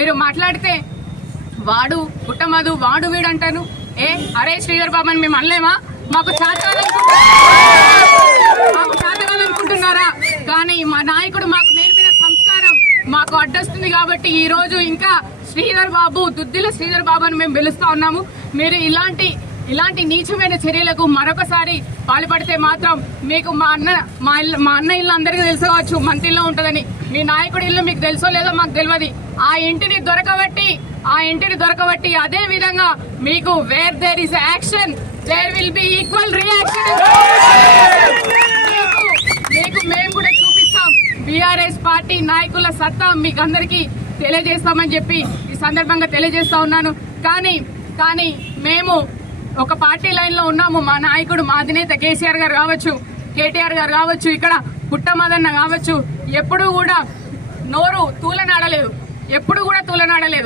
మీరు మాట్లాడితే వాడు పుట్టమదు వాడు వీడు అంటాను. అరే శ్రీధర్ బాబు అని మేము అనలేమా? మాకు చాతగాలనుకుంటున్నారా? కానీ మా నాయకుడు మాకు నేర్పిన సంస్కారం మాకు అడ్డొస్తుంది కాబట్టి ఈ రోజు ఇంకా శ్రీధర్ బాబు, దుద్దిల శ్రీధర్ బాబు అని మేము పిలుస్తా ఉన్నాము. మీరు ఇలాంటి నీచమైన చర్యలకు మరొకసారి పాల్పడితే మాత్రం మీకు మా అన్న ఇల్లు అందరికీ తెలుసుకోవచ్చు, మంత్రిలో ఉంటుందని. మీ నాయకుడి ఇల్లు మీకు తెలుసో లేదో మాకు తెలియదు. ఆ ఇంటిని దొరకబట్టి అదే విధంగా మీకు where there is action there will be equal reaction. మీకు మేము కూడా చూపిస్తాం. బీఆర్ఎస్ పార్టీ నాయకుల సత్తా మీకు అందరికీ తెలియజేస్తామని చెప్పి ఈ సందర్భంగా తెలియజేస్తా ఉన్నాను. కానీ మేము ఒక పార్టీ లైన్ లో ఉన్నాము. మా నాయకుడు, మా అధినేత కేసీఆర్ గారు కావచ్చు, కేటీఆర్ గారు కావచ్చు, ఇక్కడ పుట్టమదన్న కావచ్చు, ఎప్పుడు కూడా నోరు తూలనాడలేదు.